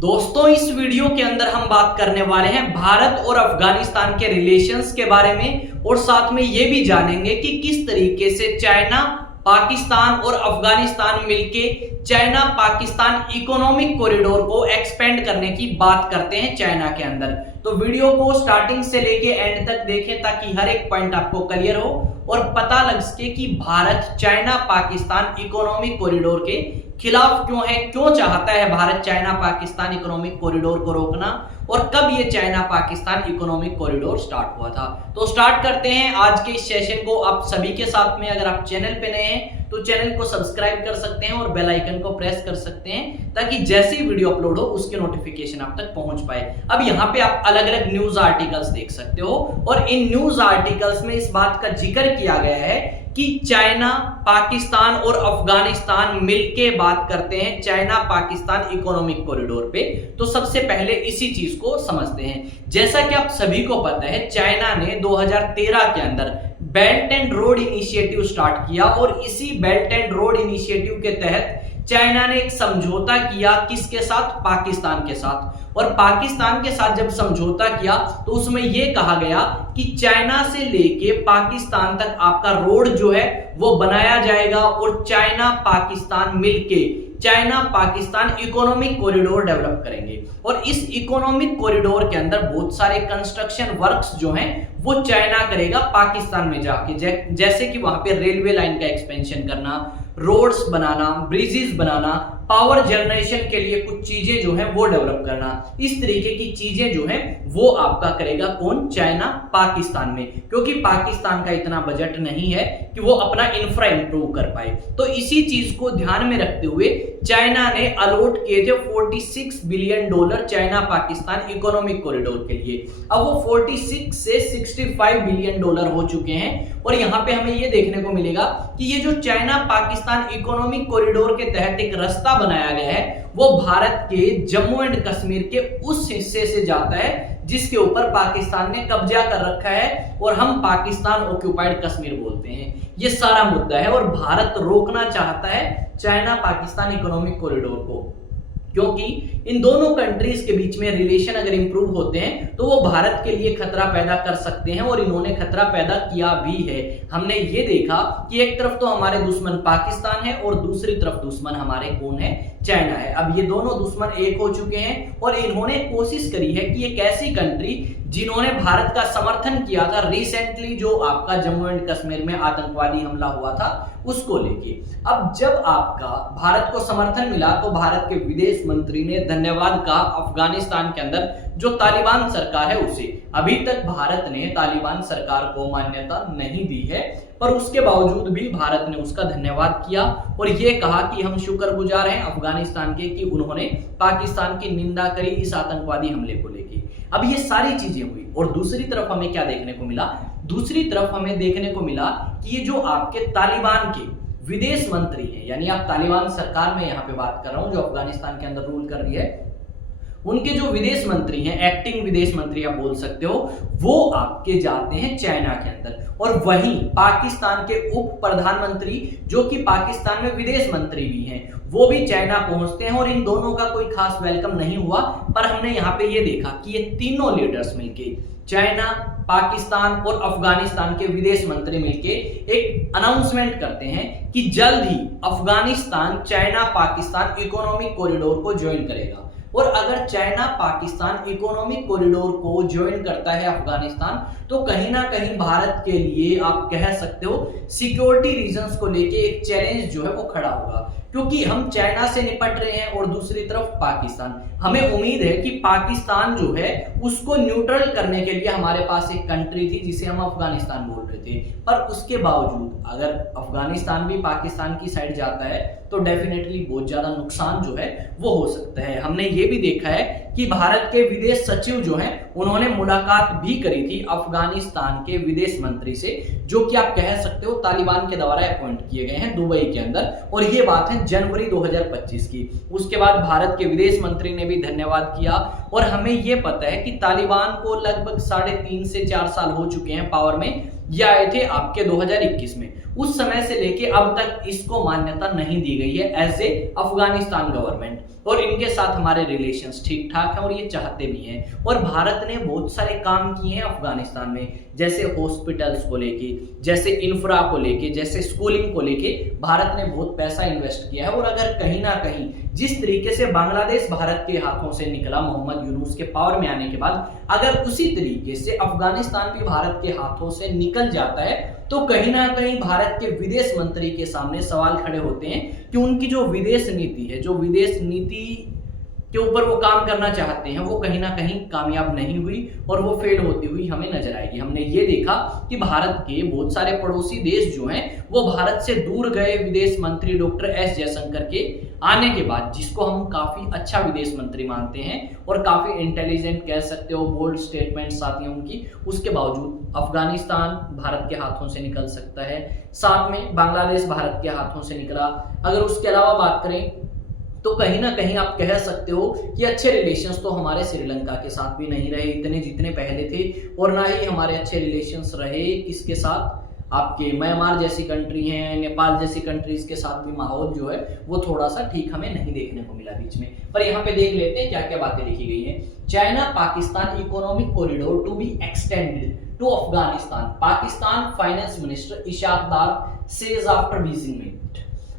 दोस्तों इस वीडियो के अंदर हम बात करने वाले हैं भारत और अफगानिस्तान के रिलेशंस के बारे में और साथ में ये भी जानेंगे कि किस तरीके से चाइना, पाकिस्तान और अफगानिस्तान मिलके चाइना पाकिस्तान इकोनॉमिक कॉरिडोर को एक्सपेंड करने की बात करते हैं चाइना के अंदर। तो वीडियो को स्टार्टिंग से लेके एंड तक देखें ताकि हर एक पॉइंट आपको क्लियर हो और पता लग सके कि Bharat China Pakistan economic corridor के खिलाफ क्यों है, क्यों चाहता है Bharat China Pakistan economic corridor को रोकना और कब ये China Pakistan economic corridor start हुआ था। तो स्टार्ट करते हैं आज के इस सेशन को आप सभी के साथ में। अगर आप चैनल पे नए हैं तो चैनल को सब्सक्राइब कर सकते हैं और बेल आइकन को प्रेस कर सकते हैं ताकि जैसे ही वीडियो अपलोड हो उसकी नोटिफिकेशन आप तक पहुंच पाए। अब यहाँ पे आप अलग अलग न्यूज आर्टिकल्स देख सकते हो और इन न्यूज आर्टिकल्स में इस बात का जिक्र किया गया है कि चाइना, पाकिस्तान और अफगानिस्तान मिलके बात करते हैं चाइना पाकिस्तान इकोनॉमिक कॉरिडोर पे। तो सबसे पहले इसी चीज को समझते हैं। जैसा कि आप सभी को पता है चाइना ने 2013 के अंदर belt and road initiative start किया और इसी बेल्ट एंड रोड इनिशिएटिव के तहत चाइना ने एक समझौता किया किसके साथ, पाकिस्तान के साथ। और पाकिस्तान के साथ जब समझौता किया तो उसमें यह कहा गया कि चाइना से लेके पाकिस्तान तक आपका रोड जो है वो बनाया जाएगा और चाइना पाकिस्तान मिलके China Pakistan economic corridor develop करेंगे। और इस इकोनॉमिक कॉरिडोर के अंदर बहुत सारे कंस्ट्रक्शन वर्क्स जो हैं वो चाइना करेगा पाकिस्तान में जाके, जैसे कि वहां पे रेलवे लाइन का एक्सपेंशन करना, रोड्स बनाना, ब्रिजेस बनाना, पावर जनरेशन के लिए कुछ चीजें जो हैं वो डेवलप करना, इस तरीके की चीजें जो हैं वो आपका करेगा कौन, चाइना पाकिस्तान में। क्योंकि पाकिस्तान का इतना बजट नहीं है कि वो अपना इंफ्रा इंप्रूव कर पाए। तो इसी चीज को ध्यान में रखते हुए चाइना ने अलॉट किए थे $46 billion China Pakistan economic corridor के लिए। अब वो 46 से $65 बिलियन हो चुके हैं। और यहां पे हमें ये देखने को मिलेगा कि ये जो चाइना पाकिस्तान इकोनॉमिक कॉरिडोर के तहत एक रास्ता बनाया गया है वो भारत के जम्मू एंड कश्मीर के उस हिस्से से जाता है जिसके ऊपर पाकिस्तान ने कब्जा कर रखा है और हम पाकिस्तान ऑक्युपाइड कश्मीर बोलते हैं। ये सारा मुद्दा है और भारत रोकना चाहता है चाइना पाकिस्तान इकोनॉमिक कॉरिडोर को, क्योंकि इन दोनों कंट्रीज के बीच में रिलेशन अगर इंप्रूव होते हैं तो वो भारत के लिए खतरा पैदा कर सकते हैं और इन्होंने खतरा पैदा किया भी है। हमने ये देखा कि एक तरफ तो हमारे दुश्मन पाकिस्तान है और दूसरी तरफ दुश्मन हमारे कौन है, चाइना है। अब ये दोनों दुश्मन एक हो चुके हैं और इन्होंने कोशिश करी है कि एक ऐसी कंट्री जिन्होंने भारत का समर्थन किया था रिसेंटली, जो आपका जम्मू एंड कश्मीर में आतंकवादी हमला हुआ था उसको लेके, अब जब आपका भारत को समर्थन मिला तो भारत के विदेश मंत्री ने धन्यवाद कहा अफगानिस्तान के अंदर जो तालिबान सरकार है उसे। अभी तक भारत ने तालिबान सरकार को मान्यता नहीं दी है पर उसके बावजूद भी भारत ने उसका धन्यवाद किया और ये कहा कि हम शुक्रगुजार हैं अफगानिस्तान के कि उन्होंने पाकिस्तान की निंदा करी इस आतंकवादी हमले को लेके। अब ये सारी चीजें हुई और दूसरी तरफ हमें क्या देखने को मिला, दूसरी तरफ हमें देखने को मिला कि ये जो आपके तालिबान के विदेश मंत्री हैं, यानी आप तालिबान सरकार में यहाँ पे बात कर रहा हूं जो अफगानिस्तान के अंदर रूल कर रही है, उनके जो विदेश मंत्री हैं, एक्टिंग विदेश मंत्री आप बोल सकते हो, वो आपके जाते हैं चाइना के अंदर। और वहीं पाकिस्तान के उप प्रधानमंत्री जो कि पाकिस्तान में विदेश मंत्री भी हैं वो भी चाइना पहुंचते हैं और इन दोनों का कोई खास वेलकम नहीं हुआ। पर हमने यहाँ पे ये देखा कि ये तीनों लीडर्स मिलके, चाइना, पाकिस्तान और अफगानिस्तान के विदेश मंत्री मिलके एक अनाउंसमेंट करते हैं कि जल्द ही Afghanistan China Pakistan economic corridor को ज्वाइन करेगा। और अगर चाइना पाकिस्तान इकोनॉमिक कॉरिडोर को ज्वाइन करता है अफगानिस्तान तो कहीं ना कहीं भारत के लिए आप कह सकते हो सिक्योरिटी रीजंस को लेके एक चैलेंज जो है वो खड़ा होगा, क्योंकि हम चाइना से निपट रहे हैं और दूसरी तरफ पाकिस्तान। हमें उम्मीद है कि पाकिस्तान जो है उसको न्यूट्रल करने के लिए हमारे पास एक कंट्री थी जिसे हम अफगानिस्तान बोल रहे थे, पर उसके बावजूद अगर अफगानिस्तान भी पाकिस्तान की साइड जाता है तो डेफिनेटली बहुत ज्यादा नुकसान जो है वो हो सकता है। हमने ये भी देखा है कि भारत के विदेश सचिव जो हैं उन्होंने मुलाकात भी करी थी अफगानिस्तान के विदेश मंत्री से, जो कि आप कह सकते हो तालिबान के द्वारा अपॉइंट किए गए हैं दुबई के अंदर। और ये बात है जनवरी 2025 की। उसके बाद भारत के विदेश मंत्री ने भी धन्यवाद किया और हमें ये पता है कि तालिबान को लगभग 3.5 से 4 साल हो चुके हैं पावर में, ये आए थे आपके 2021 में। उस समय से लेके अब तक इसको मान्यता नहीं दी गई है एज ए अफगानिस्तान गवर्नमेंट। और इनके साथ हमारे रिलेशंस ठीक ठाक हैं और ये चाहते भी हैं। और भारत ने बहुत सारे काम किए हैं अफगानिस्तान में, जैसे हॉस्पिटल्स को लेके, जैसे इंफ्रा को लेके, जैसे स्कूलिंग को लेके भारत ने बहुत पैसा इन्वेस्ट किया है। और अगर कहीं ना कहीं जिस तरीके से बांग्लादेश भारत के हाथों से निकला मोहम्मद यूनुस के पावर में आने के बाद, अगर उसी तरीके से अफगानिस्तान भी भारत के हाथों से निकल जाता है तो कहीं ना कहीं भारत के विदेश मंत्री के सामने सवाल खड़े होते हैं कि उनकी जो विदेश नीति है, जो विदेश नीति के ऊपर वो काम करना चाहते हैं, वो कहीं ना कहीं कामयाब नहीं हुई और वो फेल होती हुई हमें नजर आएगी। हमने ये देखा कि भारत के बहुत सारे पड़ोसी देश जो हैं वो भारत से दूर गए विदेश मंत्री डॉक्टर एस जयशंकर के आने के बाद, जिसको हम काफी अच्छा विदेश मंत्री मानते हैं और काफी इंटेलिजेंट कह सकते हो, बोल्ड स्टेटमेंट्स आती हैं उनकी, उसके बावजूद अफगानिस्तान भारत के हाथों से निकल सकता है। साथ में बांग्लादेश भारत के हाथों से निकला। अगर उसके अलावा बात करें तो कहीं ना कहीं आप कह सकते हो कि अच्छे रिलेशंस तो हमारे श्रीलंका के साथ भी नहीं रहे इतने जितने पहले थे, और ना ही हमारे अच्छे रिलेशंस रहे किसके साथ, आपके म्यांमार जैसी कंट्री हैं, नेपाल जैसी कंट्रीज के साथ भी माहौल जो है वो थोड़ा सा ठीक हमें नहीं देखने को मिला बीच में। पर यहाँ पे देख लेते हैं क्या क्या बातें लिखी गई हैं। China Pakistan economic corridor to be extended to Afghanistan, Pakistan finance minister Ishaq Dar says after Beijing meet.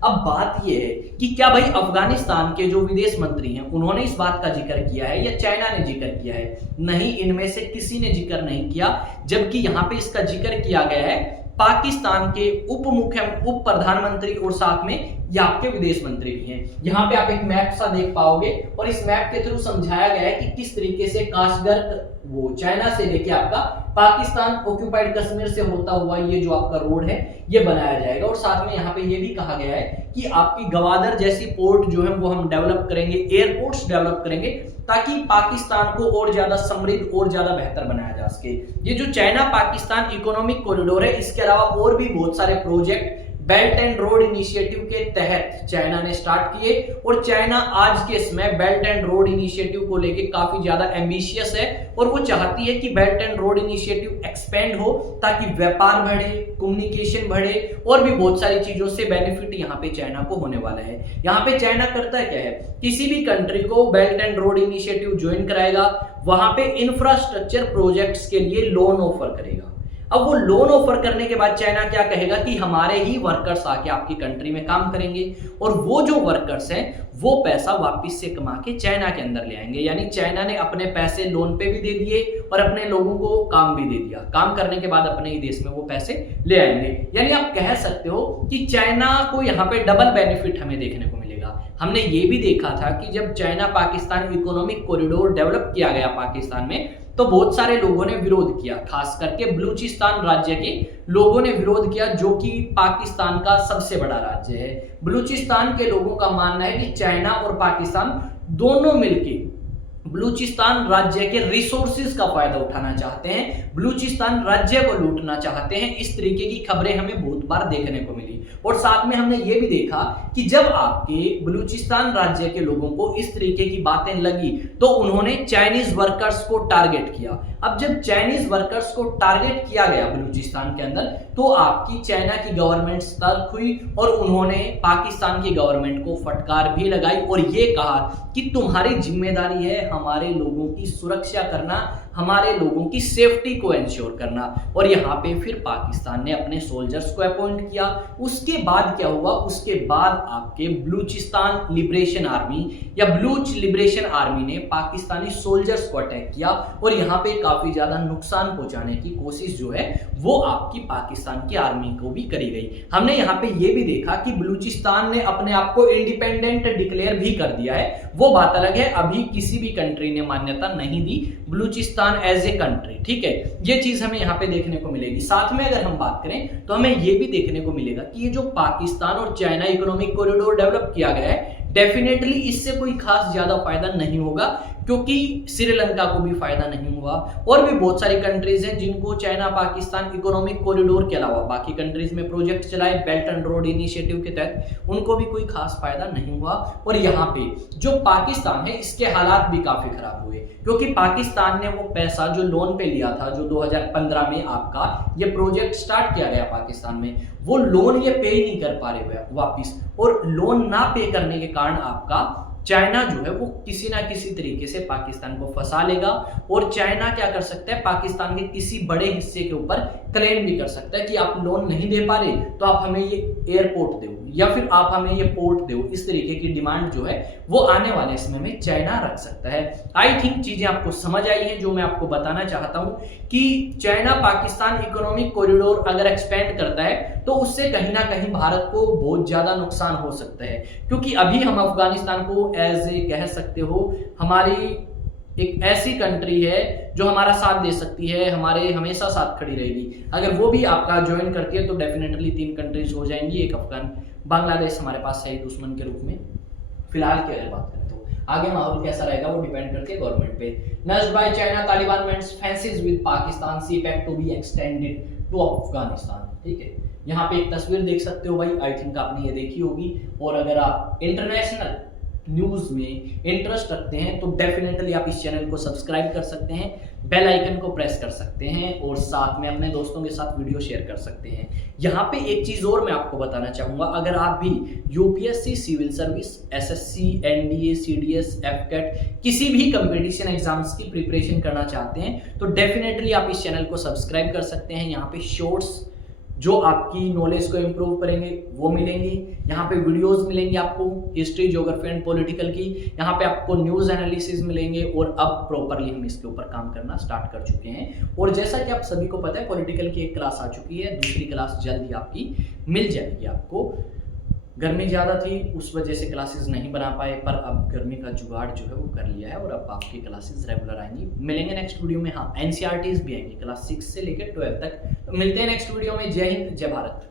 अब बात यह है कि क्या भाई अफगानिस्तान के जो विदेश मंत्री हैं उन्होंने इस बात का जिक्र किया है या चाइना ने जिक्र किया है? नहीं, इनमें से किसी ने जिक्र नहीं किया, जबकि यहाँ पे इसका जिक्र किया गया है पाकिस्तान के उप प्रधानमंत्री और साथ में ये आपके विदेश मंत्री भी हैं। यहाँ पे आप एक मैप सा देख पाओगे और इस मैप के थ्रू समझाया गया है कि किस तरीके से काशगर वो चाइना से लेके आपका पाकिस्तान ऑक्यूपाइड कश्मीर से होता हुआ ये जो आपका रोड है ये बनाया जाएगा। और साथ में यहाँ पे ये भी कहा गया है कि आपकी गवादर जैसी पोर्ट जो है वो हम डेवलप करेंगे, एयरपोर्ट्स डेवलप करेंगे ताकि पाकिस्तान को और ज्यादा समृद्ध और ज्यादा बेहतर बनाया जा सके। ये जो चाइना पाकिस्तान इकोनॉमिक कॉरिडोर है, इसके अलावा और भी बहुत सारे project belt and road initiative के तहत चाइना ने स्टार्ट किए। और चाइना आज के समय बेल्ट एंड रोड इनिशिएटिव को लेके काफी ज्यादा एम्बिशियस है और वो चाहती है कि belt and road initiative expand हो ताकि व्यापार बढ़े, कम्युनिकेशन बढ़े और भी बहुत सारी चीजों से बेनिफिट यहाँ पे चाइना को होने वाला है। यहाँ पे चाइना करता क्या है, किसी भी कंट्री को belt and road initiative join कराएगा, वहां पे इंफ्रास्ट्रक्चर प्रोजेक्ट्स के लिए लोन ऑफर करेगा। अब वो लोन ऑफर करने के बाद चाइना क्या कहेगा कि हमारे ही वर्कर्स आके आपकी कंट्री में काम करेंगे और वो जो वर्कर्स हैं वो पैसा वापस से कमा के चाइना के अंदर ले आएंगे। यानी चाइना ने अपने पैसे लोन पे भी दे दिए और अपने लोगों को काम भी दे दिया। काम करने के बाद अपने ही देश में वो पैसे ले आएंगे। यानी आप कह सकते हो कि चाइना को यहाँ पे डबल बेनिफिट हमें देखने को मिलेगा। हमने ये भी देखा था कि जब China Pakistan economic corridor develop किया गया पाकिस्तान में, तो बहुत सारे लोगों ने विरोध किया, खास करके बलूचिस्तान राज्य के लोगों ने विरोध किया, जो कि पाकिस्तान का सबसे बड़ा राज्य है। बलूचिस्तान के लोगों का मानना है कि चाइना और पाकिस्तान दोनों मिलकर बलूचिस्तान राज्य के रिसोर्सेज का फायदा उठाना चाहते हैं, बलूचिस्तान राज्य को लूटना चाहते हैं। इस तरीके की खबरें हमें बहुत बार देखने को मिली। और साथ में हमने ये भी देखा कि जब आपके बलूचिस्तान राज्य के लोगों को इस तरीके की बातें लगी तो उन्होंने चाइनीज वर्कर्स को टारगेट किया। अब जब चाइनीज वर्कर्स को टारगेट किया गया बलूचिस्तान के अंदर, तो आपकी चाइना की गवर्नमेंट सतर्क हुई और उन्होंने पाकिस्तान की गवर्नमेंट को फटकार भी लगाई और ये कहा कि तुम्हारी जिम्मेदारी है हमारे लोगों की सुरक्षा करना, हमारे लोगों की सेफ्टी को इंश्योर करना। और यहाँ पे फिर पाकिस्तान ने अपने सोल्जर्स को अपॉइंट किया। उसके बाद क्या हुआ, उसके बाद आपके बलूचिस्तान लिबरेशन आर्मी या बलूच लिबरेशन आर्मी ने पाकिस्तानी सोल्जर्स को अटैक किया और यहाँ पे काफी ज्यादा नुकसान पहुंचाने की कोशिश जो है वो आपकी पाकिस्तान की आर्मी को भी करी गई। हमने यहाँ पे ये भी देखा कि बलूचिस्तान ने अपने आप को इंडिपेंडेंट डिक्लेयर भी कर दिया है। वो बात अलग है, अभी किसी भी कंट्री ने मान्यता नहीं दी बलूचिस्तान एज ए कंट्री, ठीक है। ये चीज हमें यहाँ पे देखने को मिलेगी। साथ में अगर हम बात करें तो हमें ये भी देखने को मिलेगा कि ये जो पाकिस्तान और चाइना इकोनॉमिक कॉरिडोर डेवलप किया गया है, डेफिनेटली इससे कोई खास ज्यादा फायदा नहीं होगा, क्योंकि श्रीलंका को भी फायदा नहीं हुआ। और भी बहुत सारी कंट्रीज हैं जिनको चाइना पाकिस्तान इकोनॉमिक कॉरिडोर के अलावा बाकी कंट्रीज में प्रोजेक्ट चलाए बेल्ट एंड रोड इनिशिएटिव के तहत, उनको भी कोई खास फायदा नहीं हुआ। और यहाँ पे जो पाकिस्तान है इसके हालात भी काफी खराब हुए, क्योंकि पाकिस्तान ने वो पैसा जो लोन पे लिया था, जो 2015 में आपका ये प्रोजेक्ट स्टार्ट किया गया पाकिस्तान में, वो लोन ये पे ही नहीं कर पा रहे वापिस। और लोन ना पे करने के कारण आपका चाइना जो है वो किसी ना किसी तरीके से पाकिस्तान को फंसा लेगा। और चाइना क्या कर सकता है, पाकिस्तान के किसी बड़े हिस्से के ऊपर क्लेम भी कर सकता है कि आप लोन नहीं दे पा रहे तो आप हमें ये एयरपोर्ट दो या फिर आप हमें ये पोर्ट दो। इस तरीके की डिमांड जो है वो आने वाले समय में चाइना रख सकता है। आई थिंक चीजें आपको समझ आई हैं जो मैं आपको बताना चाहता हूं कि चाइना पाकिस्तान इकोनॉमिक कॉरिडोर अगर एक्सपेंड करता है तो उससे कहीं ना कहीं भारत को बहुत ज्यादा नुकसान हो सकता है, क्योंकि अभी हम अफगानिस्तान को एज ए कह सकते हो हमारी एक ऐसी कंट्री है जो हमारा साथ दे सकती है, हमारे हमेशा साथ खड़ी रहेगी। अगर वो भी आपका ज्वाइन करती है तो डेफिनेटली 3 कंट्रीज हो जाएंगी। एक अफगान, बांग्लादेश हमारे पास है दुश्मन के रूप में फिलहाल की अगर बात करें तो आगे माहौल कैसा रहेगा वो डिपेंड करती है गवर्नमेंट पे। नस्ट by China Taliban mends fences with Pakistan CPEC to be extended to Afghanistan. ठीक है, यहाँ पे एक तस्वीर देख सकते हो भाई, आई थिंक आपने ये देखी होगी। और अगर आप इंटरनेशनल न्यूज में इंटरेस्ट रखते हैं तो डेफिनेटली आप इस चैनल को सब्सक्राइब कर सकते हैं, बेल आइकन को प्रेस कर सकते हैं और साथ में अपने दोस्तों के साथ वीडियो शेयर कर सकते हैं। यहाँ पे एक चीज और मैं आपको बताना चाहूंगा, अगर आप भी UPSC, civil service, SSC, NDA, CDS, AFCAT किसी भी कंपटीशन एग्जाम्स की प्रिपरेशन करना चाहते हैं तो डेफिनेटली आप इस चैनल को सब्सक्राइब कर सकते हैं। यहाँ पे शॉर्ट्स जो आपकी नॉलेज को इम्प्रूव करेंगे वो मिलेंगी, यहाँ पे वीडियोस मिलेंगी आपको हिस्ट्री, ज्योग्राफी एंड पॉलिटिकल की, यहाँ पे आपको न्यूज़ एनालिसिस मिलेंगे। और अब प्रॉपरली हम इसके ऊपर काम करना स्टार्ट कर चुके हैं। और जैसा कि आप सभी को पता है पॉलिटिकल की एक क्लास आ चुकी है, दूसरी क्लास जल्द ही आपकी मिल जाएगी आपको। गर्मी ज़्यादा थी उस वजह से क्लासेस नहीं बना पाए, पर अब गर्मी का जुगाड़ जो है वो कर लिया है और अब आपकी क्लासेस रेगुलर आएंगी। मिलेंगे नेक्स्ट वीडियो में। हाँ, एनसीईआरटीज भी आएंगी क्लास 6 से लेकर 12 तक। तो मिलते हैं नेक्स्ट वीडियो में। जय हिंद, जय भारत।